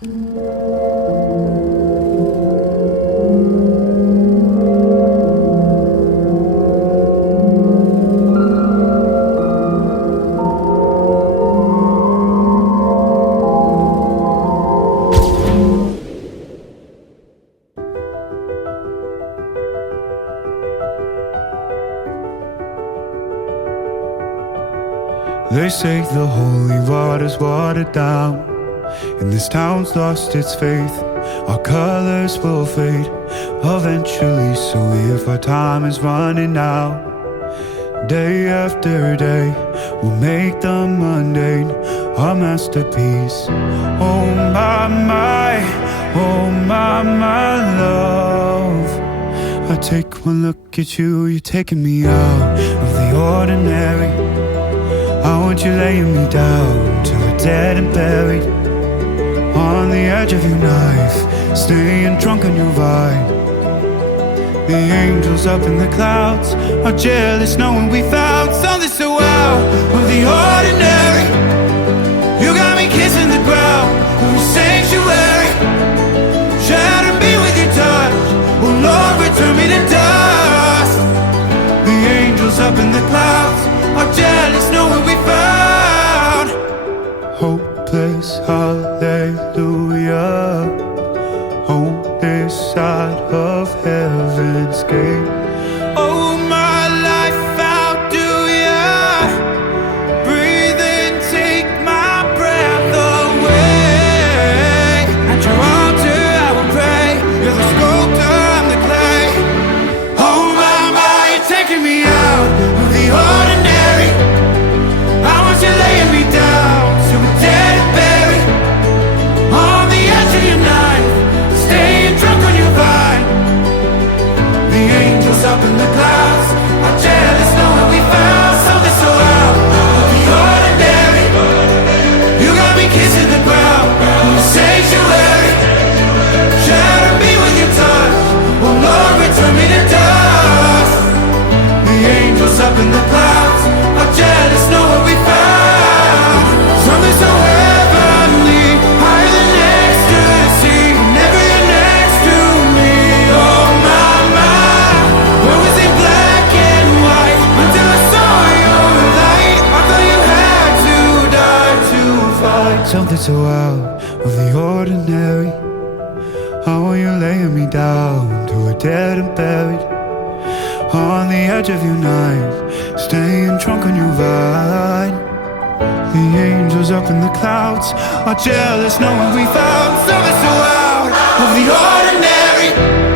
They say the holy water's watered down, and this town's lost its faith. Our colors will fade eventually, so if our time is running out, day after day we'll make the mundane our masterpiece. Oh my, oh my love, I take one look at you, you're taking me out of the ordinary. I want you laying me down till we're dead and buried on the edge of your knife, staying drunk on your vine. The angels up in the clouds are jealous knowing we found something so out of the ordinary. You got me kissing the ground in a sanctuary, shatter me with your touch, oh Lord, return me to dust. The angels up in the clouds are jealous knowing we found hopeless hallelujah on this side of heaven's gate. Oh my life, how do ya breathe and take my breath away? At your altar I will pray, you're the sculptor, I'm the clay. Oh my, you're taking me out of the ordinary. I want you laying me down till we're dead and buried on the edge of your knife, staying drunk on your vine. The angels up in the clouds are jealous knowing we found something so out of the ordinary. You got me kissing the ground in a sanctuary, shatter me with your touch, oh Lord, return me to dust. The angels up in the clouds are jealous knowing we found something so heavenly, higher than ecstasy. Whenever you're next to me, oh my, where was it black and white until I saw your light? I thought you had to die to fight something so out of the ordinary. I want you laying me down till we're dead and buried on the edge of your knife, staying drunk on your vine. The angels up in the clouds are jealous knowing we found something so out of the ordinary.